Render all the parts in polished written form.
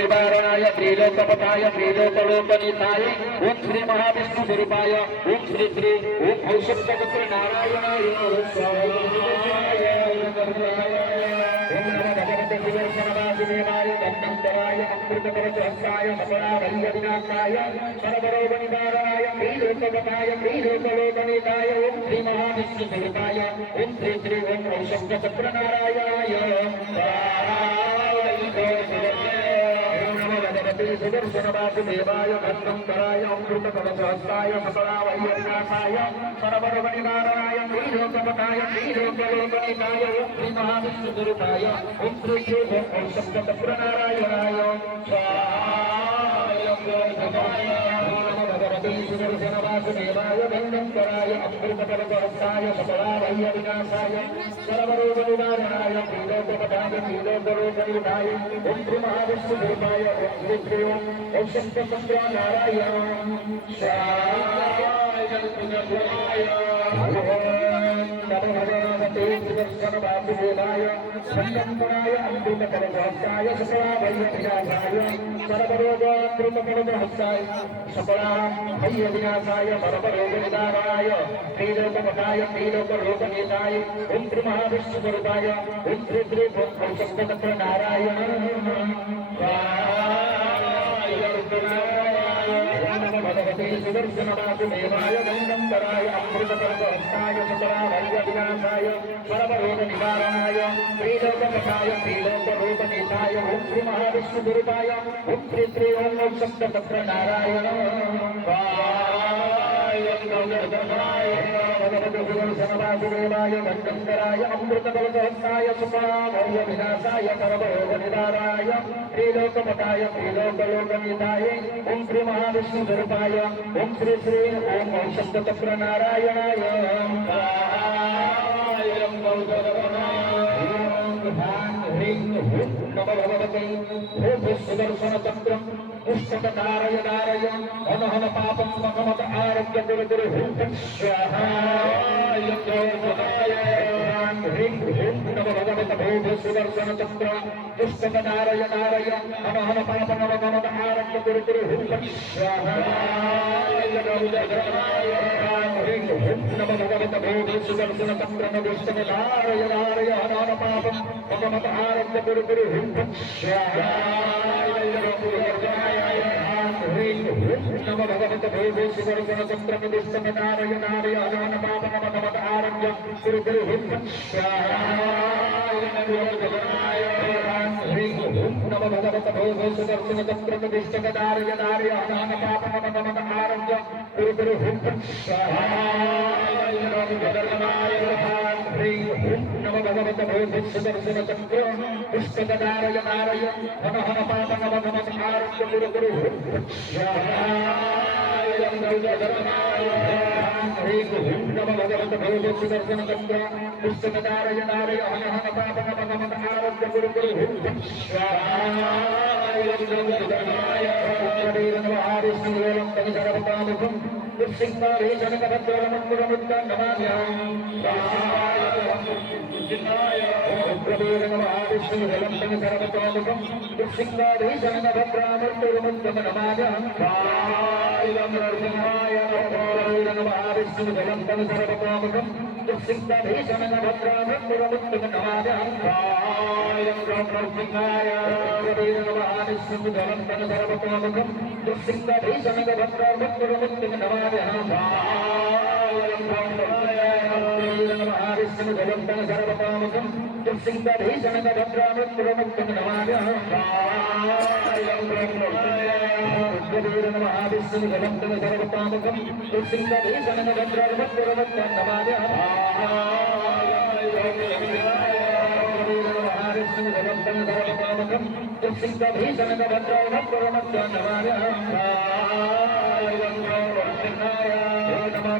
निवारणाय त्रिलोकपताय त्रिलोकलोकनीताय ओम श्री महाविष्णु स्वरूपाय ओम श्री श्री ओम औषधपुत्र नारायणाय ओम नमो भगवते सुदर्शनवासुदेवाय दंडधराय अमृतकवचहस्ताय सफलाभयविनाशाय सर्वरोगनिवारणाय त्रिलोकपताय त्रिलोकलोकनीताय ओम श्री महाविष्णु स्वरूपाय ओम श्री श्री ओम औषधपुत्र नारायणाय सुदर्शनवासुदेवाय दंडधराय अमृतकवचहस्ताय सफलाभयविनाशाय सर्वरोगनिवारणाय त्रिलोकपताय त्रिलोकलोकनीताय ओम श्री महाविष्णु स्वरूपाय ओम श्री श्री ओम औषधपुत्र नारायणाय सुदर्शनवासुदेवाय दंडधराय अमृतकवचहस्ताय सफलाभयविनाशाय सर्वरोगनिवारणाय त्रिलोकपताय त्रिलोकलोकनीताय ओम श्री महाविष्णु स्वरूपाय ओम श्री श्री ओम औषधपुत्र नारायण भगवते सुदर्शनवासुदेवाय दंडधराय अमृतकवचहस्ताय सफलाभयविनाशाय सर्वरोगनिवारणाय सफलाभयविनाशाय सर्वरोगनिवारणाय त्रिलोकपताय त्रिलोकलोकनीताय ओम श्री महाविष्णु स्वरूपाय ओम श्री श्री ओम औषधपुत्र नारायण भगवते सुदर्शनवासुदेवाय दंडधराय अमृतकवचहस्ताय सफलाभयविनाशाय सर्वरोगनिवारणाय त्रिलोकपताय त्रिलोकलोकनीताय ओम श्री महाविष्णु स्वरूपाय ओम श्री श्री ओम औषधपुत्र नारायण भगवते सुदर्शनवासुदेवाय दंडधराय अमृतकवचहस्ताय सफलाभयविनाशाय सर्वरोगनिवारणाय त्रिलोकपताय त्रिलोकलोकनीताय ओम श्री महाविष्णु स्वरूपाय ओम श्री श्री ओम औषधपुत्र नारायणाय नमो भगवते सुदर्शनचक्रं पुष्पकतारय नारय अनहन पापं मकमत आरोग्य गुरु गुरु हुं स्वाहा नमो भगवते सुदर्शनचक्र पुष्पकतारय नारय अनहन पापं मकमत आरोग्य गुरु गुरु हुं स्वाहा नमो भगवते सुदर्शनचक्र पुष्पकतारय नारय अनहन पापं मकमत आरोग्य गुरु गुरु हुं स्वाहा नमो भगवते सुदर्शनचक्र पुष्पकतारय नारय अनहन पापं मकमत आरोग्य गुरु गुरु हुं स्वाहा नमो भगवते सुदर्शनचक्र पुष्पकतारय नारय अनहन पापं मकमत आरोग्य गुरु गुरु हुं स्वाहा नमो भगवते सुदर्शनचक्र पुष्पकतारय नारय अनहन पापं मकमत आरोग्य गुरु गुरु हुं स्वाहा नमो भगवते सुदर्शनचक्र पुष्पकतारय नारय अनहन पापं मकमत आरोग्य गुरु गुरु हुं स्वाहा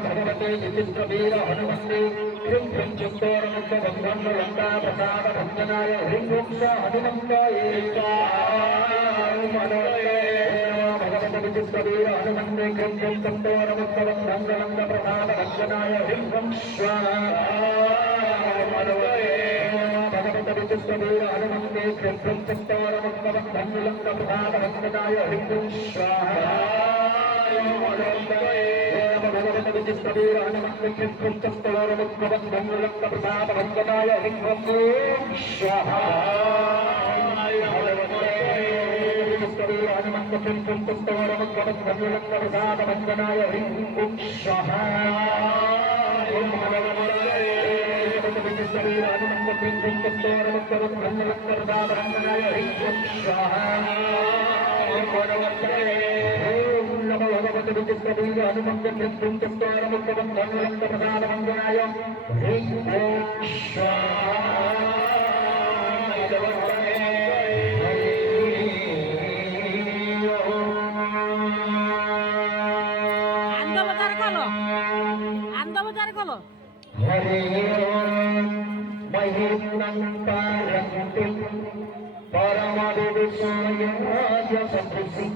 भगवते विचित्रवीर हनुमते ह्रीं ह्रीं चन्दोरमुखबन्धनलङ्काप्रसादभञ्जनाय ह्रीं ह्रीं च हनुमन्ताये भगवते विचित्रवीर हनुमन्ते ह्रीं ह्रीं चन्दोरमुखबन्धनलङ्काप्रसादभञ्जनाय ह्रीं ह्रीं स्वाहा भगवते విచిత్రవీర హనుమంతే క్షేత్రం చత్తారముత్తమన్నులంక ప్రధానవందనాయ హ్రీం స్వాహా భగవత విచిత్రవీర హనుమంతే క్షేత్రం చత్తారముత్తమన్నులంక ప్రధానవందనాయ హ్రీం స్వాహా హనుమంత క్షేత్రం చత్తారముత్తమన్నులంక ప్రధానవందనాయ హ్రీం స్వాహా హరే మహిమం పారంతి పరమ విషయాయ సదృశి